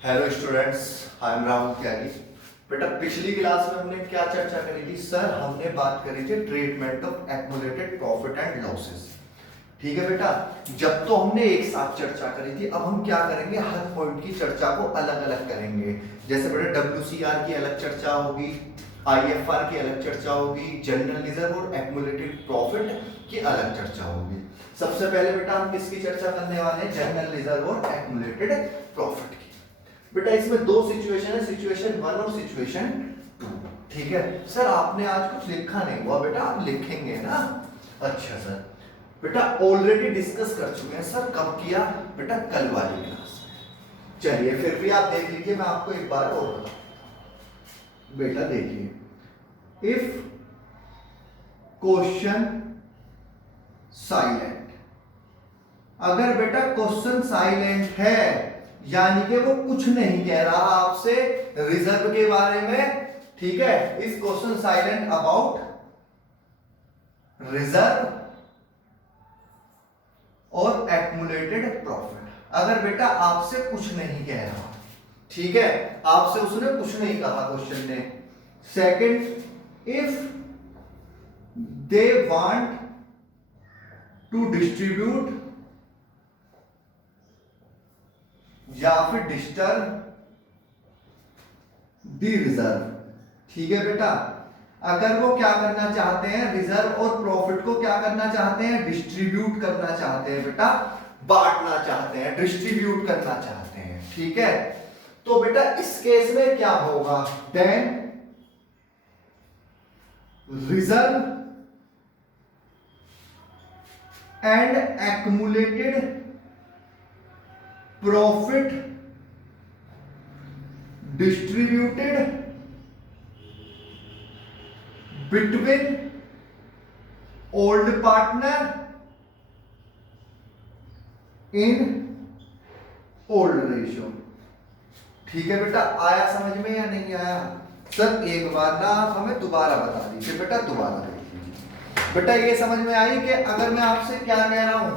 Hello students, I am Rahul Tyagi. बेटा पिछली class में हमने क्या चर्चा करी थी सर? हमने बात करी थी treatment of accumulated profit and losses. ठीक है बेटा, जब तो हमने एक साथ चर्चा करी थी, अब हम क्या करेंगे, हर पॉइंट की चर्चा को अलग अलग करेंगे। जैसे बेटा WCR की अलग चर्चा होगी, IFR की अलग चर्चा होगी, जनरल रिजर्व और एक्युमुलेटेड प्रॉफिट की अलग चर्चा होगी। सबसे पहले बेटा हम किसकी चर्चा करने वाले हैं? जनरल रिजर्व और एक्युमुलेटेड प्रॉफिट की। बेटा इसमें दो सिचुएशन है, सिचुएशन 1 और सिचुएशन 2। ठीक है सर, आपने आज कुछ लिखा नहीं हुआ बेटा, आप लिखेंगे ना? अच्छा सर, बेटा ऑलरेडी डिस्कस कर चुके हैं सर। कब किया बेटा? कल वाली क्लास में। चलिए फिर भी आप देख लीजिए, मैं आपको एक बार और बताऊं। बेटा देखिए, इफ क्वेश्चन साइलेंट, अगर बेटा क्वेश्चन साइलेंट है यानी कि वो कुछ नहीं कह रहा आपसे रिजर्व के बारे में। ठीक है, इस क्वेश्चन साइलेंट अबाउट रिजर्व और एक्युमुलेटेड प्रॉफिट। अगर बेटा आपसे कुछ नहीं कह रहा, ठीक है, आपसे उसने कुछ नहीं कहा क्वेश्चन ने। Second, if they want to distribute या फिर डिस्टर्ब द रिजर्व। ठीक है बेटा, अगर वो क्या करना चाहते हैं, रिजर्व और प्रॉफिट को क्या करना चाहते हैं? डिस्ट्रीब्यूट करना चाहते हैं बेटा, बांटना चाहते हैं, डिस्ट्रीब्यूट करना चाहते हैं। ठीक है, तो बेटा इस केस में क्या होगा? Then reserve and accumulated profit distributed between old partner in old ratio. ठीक है बेटा, आया समझ में या नहीं आया? सर एक बार ना आप हमें दोबारा बता दीजिए बेटा, दोबारा देख लीजिए। बेटा ये समझ में आई कि अगर मैं आपसे क्या कह रहा हूं,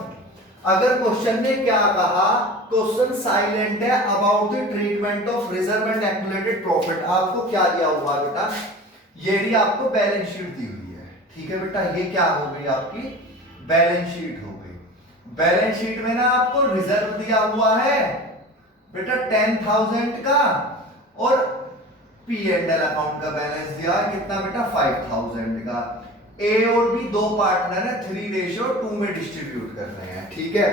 अगर क्वेश्चन ने क्या कहा, क्वेश्चन साइलेंट है about the treatment of reserve and accumulated profit. आपको क्या दिया हुआ बेटा? ये भी आपको बैलेंस शीट दी हुई है। ठीक है बेटा, ये क्या हो गई? आपकी बैलेंस शीट हो गई। बैलेंस शीट में ना आपको रिजर्व दिया हुआ है बेटा 10,000 का, और P&L अकाउंट का बैलेंस दिया है कितना बेटा? 5,000 का। ए और बी दो पार्टनर है, 3:2 में डिस्ट्रीब्यूट कर रहे हैं। ठीक है,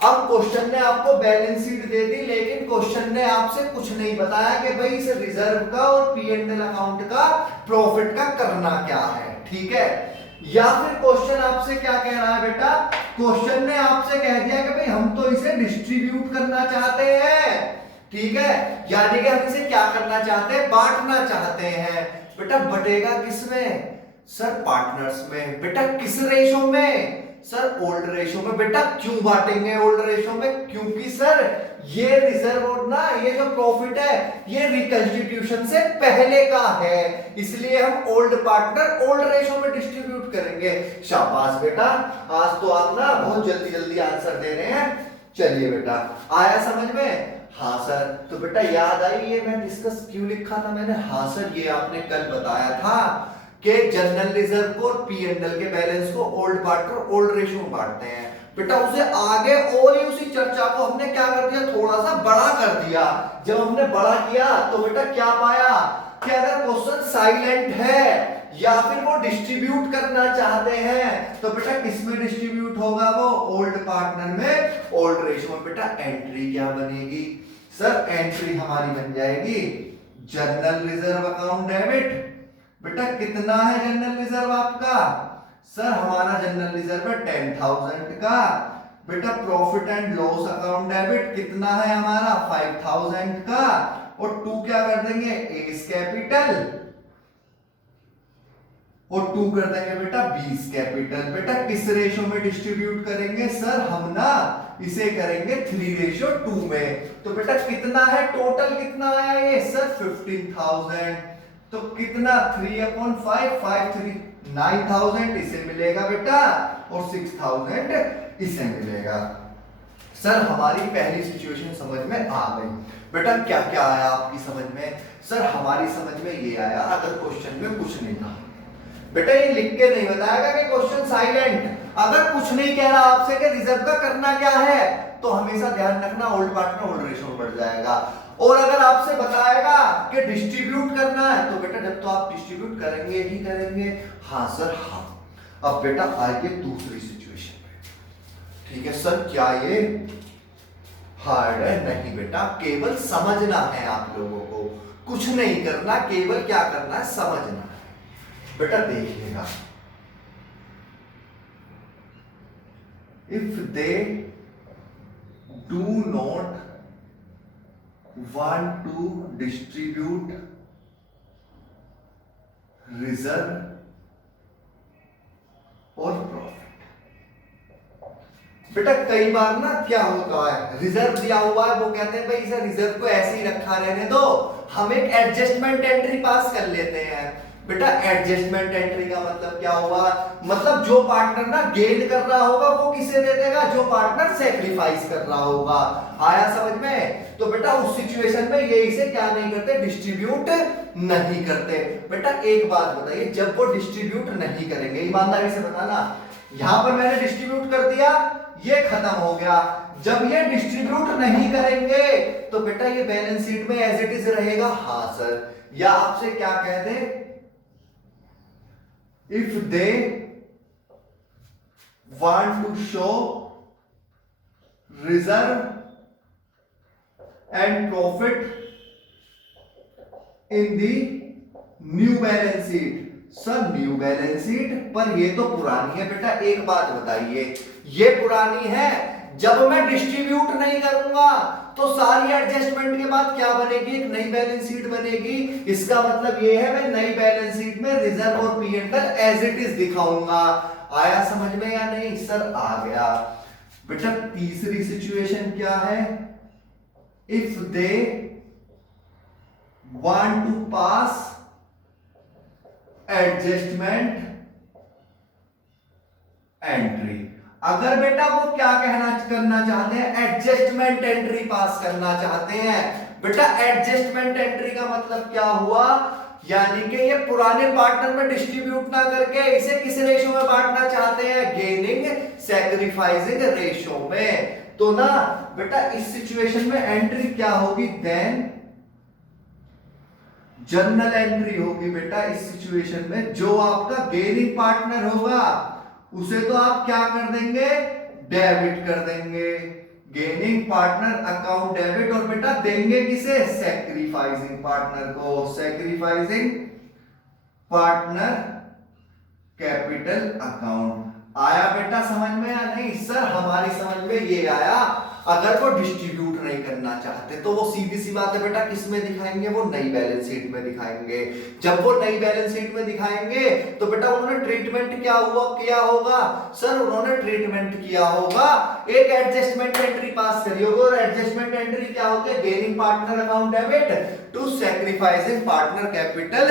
अब क्वेश्चन ने आपको बैलेंस शीट दे दी, लेकिन क्वेश्चन ने आपसे कुछ नहीं बताया कि भाई इस रिजर्व का और P&L अकाउंट का प्रॉफिट का करना क्या है। ठीक है, या फिर क्वेश्चन आपसे क्या कह रहा है बेटा? क्वेश्चन ने आपसे कह दिया कि भाई हम तो इसे डिस्ट्रीब्यूट करना चाहते हैं। ठीक है, यानी कि हम इसे क्या करना चाहते हैं? बांटना चाहते हैं। बेटा बटेगा किसमें? सर पार्टनर्स में। बेटा किस रेशो में? सर ओल्ड रेशो में। बेटा क्यों बांटेंगे ओल्ड रेशो में? क्योंकि सर ये रिजर्व और ना ये जो प्रॉफिट है ये रिकंस्टिट्यूशन से पहले का है, इसलिए हम ओल्ड पार्टनर ओल्ड रेशो में डिस्ट्रीब्यूट करेंगे। शाबाश बेटा, आज तो आप ना बहुत जल्दी जल्दी आंसर दे रहे हैं। चलिए बेटा, आया समझ में? हाँ सर। तो बेटा याद आई ये मैं डिस्कस क्यों लिखा था मैंने? हाँ सर, ये आपने कल बताया था कि जनरल रिजर्व को और P&L के बैलेंस को ओल्ड पार्टनर ओल्ड रेशियो में बांटते हैं। बेटा उसे आगे और ही उसी चर्चा को हमने क्या कर दिया? थोड़ा सा बड़ा कर दिया। जब हमने बड़ा किया तो बेटा क्या पाया कि अगर क्वेश्चन साइलेंट है या फिर वो डिस्ट्रीब्यूट करना चाहते हैं तो बेटा किस में डिस्ट्रीब्यूट होगा? वो ओल्ड पार्टनर में ओल्ड रेशियो में। बेटा एंट्री क्या बनेगी? सर एंट्री हमारी बन जाएगी जनरल रिजर्व अकाउंट डेबिट। बेटा कितना है जनरल रिजर्व आपका? सर हमारा जनरल रिजर्व है 10,000 का। बेटा profit and loss account debit कितना है हमारा? 5,000 का। और 2 क्या कर देंगे? एस कैपिटल, और 2 कर देंगे बेटा बीस कैपिटल। बेटा किस रेशो में डिस्ट्रीब्यूट करेंगे? सर हम ना इसे करेंगे 3:2 में। तो बेटा कितना है टोटल? कितना आया ये? सर 15,000। तो कितना? 3/5, 5 3 9,000 इसे मिलेगा बेटा, और 6,000 इसे मिलेगा। सर हमारी पहली सिचुएशन समझ में आ गई। बेटा क्या क्या आया आपकी समझ में? सर हमारी समझ में ये आया, अगर क्वेश्चन में कुछ नहीं था, बेटा ये लिख के नहीं बताएगा कि क्वेश्चन साइलेंट, अगर कुछ नहीं कह रहा आपसे कि रिजर्व का करना क्या है, तो हमेशा ध्यान रखना ओल्ड पार्टनर ओल्ड रेशियो में बढ़ जाएगा। और अगर आपसे बताएगा कि डिस्ट्रीब्यूट करना है, तो बेटा जब तो आप डिस्ट्रीब्यूट करेंगे ही करेंगे। हाँ सर हाँ। अब बेटा आइए दूसरी सिचुएशन में। ठीक है सर, क्या ये हार्ड है? नहीं बेटा, केवल समझना है आप लोगों को, कुछ नहीं करना, केवल क्या करना है, समझना है। बेटा देखिएगा, if they do not want to distribute reserve और प्रॉफिट। बेटा कई बार ना क्या होता है, रिजर्व दिया हुआ है, वो कहते हैं भाई इसे रिजर्व को ऐसे ही रखा रहने दो, हम एक एडजस्टमेंट एंट्री पास कर लेते हैं। बेटा एडजस्टमेंट एंट्री का मतलब क्या हुआ? मतलब जो पार्टनर ना गेन कर रहा होगा वो किसे दे देगा? जो पार्टनर सैक्रिफाइस कर रहा होगा। आया समझ में? तो बेटा उस सिचुएशन में ये इसे क्या नहीं करते, डिस्ट्रीब्यूट नहीं करते। बेटा एक बात बताइए, जब वो डिस्ट्रीब्यूट नहीं करेंगे, ईमानदारी से बताना, यहां पर मैंने डिस्ट्रीब्यूट कर दिया, ये खत्म हो गया। जब ये डिस्ट्रीब्यूट नहीं करेंगे तो बेटा ये बैलेंस शीट में एज इट इज रहेगा। हाँ सर, या आपसे क्या कह दे, if they want to show reserve and profit in the new balance sheet। Sir new balance sheet पर ये तो पुरानी है। बेटा एक बात बताइए, ये पुरानी है, जब मैं डिस्ट्रीब्यूट नहीं करूंगा तो सारी एडजस्टमेंट के बाद क्या बनेगी? एक नई बैलेंस शीट बनेगी। इसका मतलब ये है मैं नई बैलेंस शीट में रिजर्व और पी&एल एज इट इज दिखाऊंगा। आया समझ में या नहीं? सर आ गया। बेटा तीसरी सिचुएशन क्या है, if they want to pass adjustment entry. अगर बेटा वो क्या करना चाहते हैं, एडजस्टमेंट एंट्री पास करना चाहते हैं। बेटा एडजस्टमेंट एंट्री का मतलब क्या हुआ? यानी कि ये पुराने पार्टनर में डिस्ट्रीब्यूट ना करके इसे किस रेशो में बांटना चाहते हैं? गेनिंग सैक्रिफाइसिंग रेशो में। तो ना बेटा इस सिचुएशन में एंट्री क्या होगी? देन जर्नल एंट्री होगी। बेटा इस सिचुएशन में जो आपका गेनिंग पार्टनर होगा उसे तो आप क्या कर देंगे? डेबिट कर देंगे। गेनिंग पार्टनर अकाउंट डेबिट, और बेटा देंगे किसे? सैक्रिफाइसिंग पार्टनर को। Sacrificing partner capital account. आया बेटा समझ में या नहीं? सर हमारी समझ में ये आया, अगर वो डिस्ट्रीब्यूट नहीं करना चाहते तो वो सीधी सी बात है बेटा किस में दिखाएंगे? वो नई बैलेंस शीट में दिखाएंगे। जब वो नई बैलेंस शीट में दिखाएंगे तो बेटा उन्होंने ट्रीटमेंट क्या होगा? सर उन्होंने ट्रीटमेंट किया होगा, एक एडजस्टमेंट एंट्री पास करी होगी, और एडजस्टमेंट एंट्री क्या होती है? Gaining partner account debit to sacrificing partner capital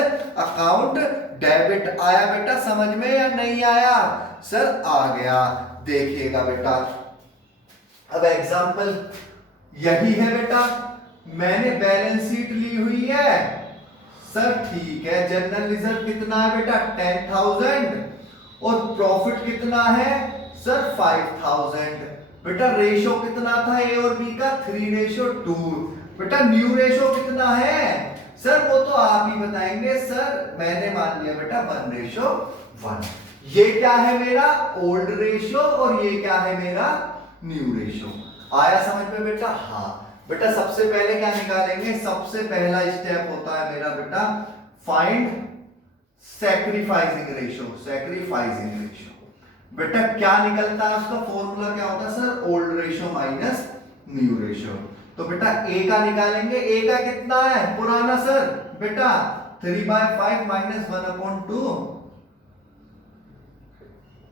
account debit. आया बेटा समझ में या नहीं आया? सर आ गया। देखिएगा बेटा, अब एग्जांपल यही है बेटा, मैंने बैलेंस शीट ली हुई है। सर ठीक है, जनरल रिजर्व कितना है बेटा? 10,000, और प्रॉफिट कितना है? सर 5,000। बेटा रेशो कितना था ए और बी का? 3:2। बेटा न्यू रेशो कितना है? सर वो तो आप ही बताएंगे। सर मैंने मान लिया बेटा 1:1। ये क्या है मेरा? ओल्ड रेशो, और ये क्या है मेरा? New ratio. आया समझ में बेटा? हाँ बेटा, सबसे पहले क्या निकालेंगे? सबसे पहला स्टेप होता है मेरा बेटा find sacrificing ratio. Sacrificing ratio बेटा क्या निकलता है? उसका फॉर्मूला क्या होता है? Sir old ratio minus new ratio. तो बेटा ए का निकालेंगे। ए का कितना है? पुराना सर बेटा 3/5 माइनस 1/2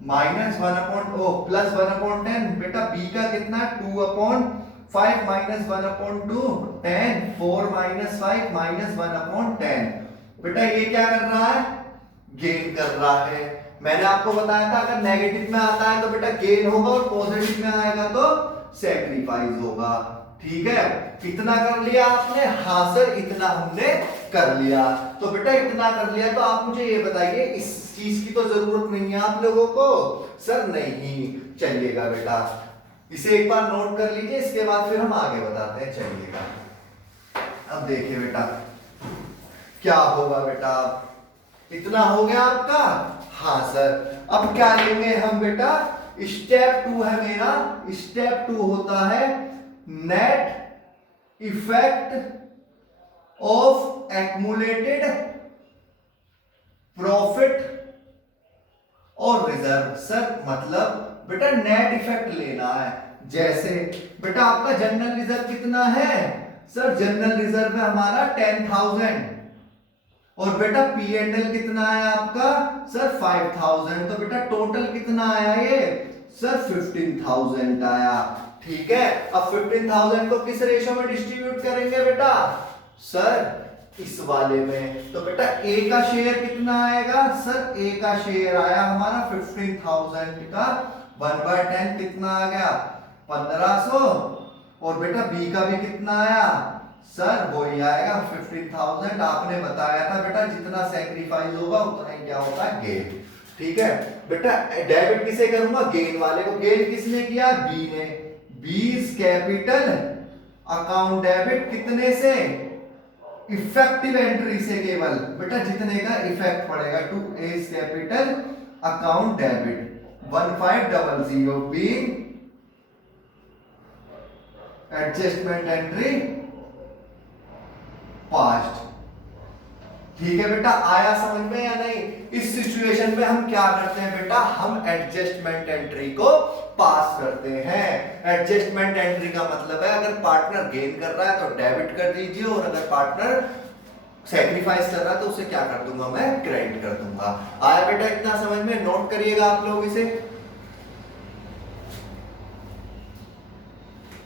माइनस 1/, प्लस 1/10। बेटा बी का कितना? 2/5 माइनस 1/2 10, 4 माइनस 5 माइनस 1/10। बेटा ये क्या कर रहा है? गेन कर रहा है। मैंने आपको बताया था अगर नेगेटिव में आता है तो बेटा गेन होगा, और पॉजिटिव में आएगा तो सैक्रिफाइस होगा। ठीक है, कितना कर लिया आपने? हाँ सर इतना हमने कर लिया। तो बेटा इतना कर लिया, तो आप मुझे ये बताइए इस चीज की तो जरूरत नहीं है आप लोगों को? सर नहीं, चलिएगा बेटा इसे एक बार नोट कर लीजिए, इसके बाद फिर हम आगे बताते हैं। चलिएगा अब देखिए बेटा क्या होगा बेटा, इतना हो गया आपका? हाँ सर। अब क्या लेंगे हम बेटा? स्टेप 2 है मेरा, स्टेप 2 होता है net effect of accumulated profit और रिजर्व। सर मतलब बेटा नेट इफेक्ट लेना है। जैसे बेटा आपका जनरल रिजर्व कितना है? सर जनरल रिजर्व है हमारा 10,000 और बेटा पी एंड एल कितना है आपका? सर 5,000। तो बेटा टोटल कितना आया ये? सर 15,000 आया। ठीक है, अब 15,000 को किस रेशो में डिस्ट्रीब्यूट करेंगे बेटा? सर इस वाले में। तो बेटा ए का शेयर कितना आएगा? सर ए का शेयर आया हमारा 15,000 का 1/10 कितना आ गया? 1500। और बेटा बी का भी कितना आया? सर वही आएगा 15,000। आपने बताया था बेटा जितना सैक्रिफाइस होगा उतना ही क्या होता है? गेन। ठीक है बेटा, डेबिट किसे करूंगा? गेन वाले को। गेन किसने किया? बी ने। बीज कैपिटल अकाउंट डेबिट कितने से? इफेक्टिव एंट्री से केवल बेटा जितने का इफेक्ट पड़ेगा to as capital account debit 1500 being adjustment entry passed. ठीक है बेटा, आया समझ में या नहीं? इस सिचुएशन में हम क्या करते हैं बेटा? हम एडजस्टमेंट एंट्री को पास करते हैं। एडजस्टमेंट एंट्री का मतलब है अगर पार्टनर गेन कर रहा है तो डेबिट कर दीजिए, और अगर पार्टनर सैक्रिफाइस कर रहा है तो उसे क्या कर दूंगा? मैं क्रेडिट कर दूंगा। आया बेटा इतना समझ में? नोट करिएगा आप लोग इसे।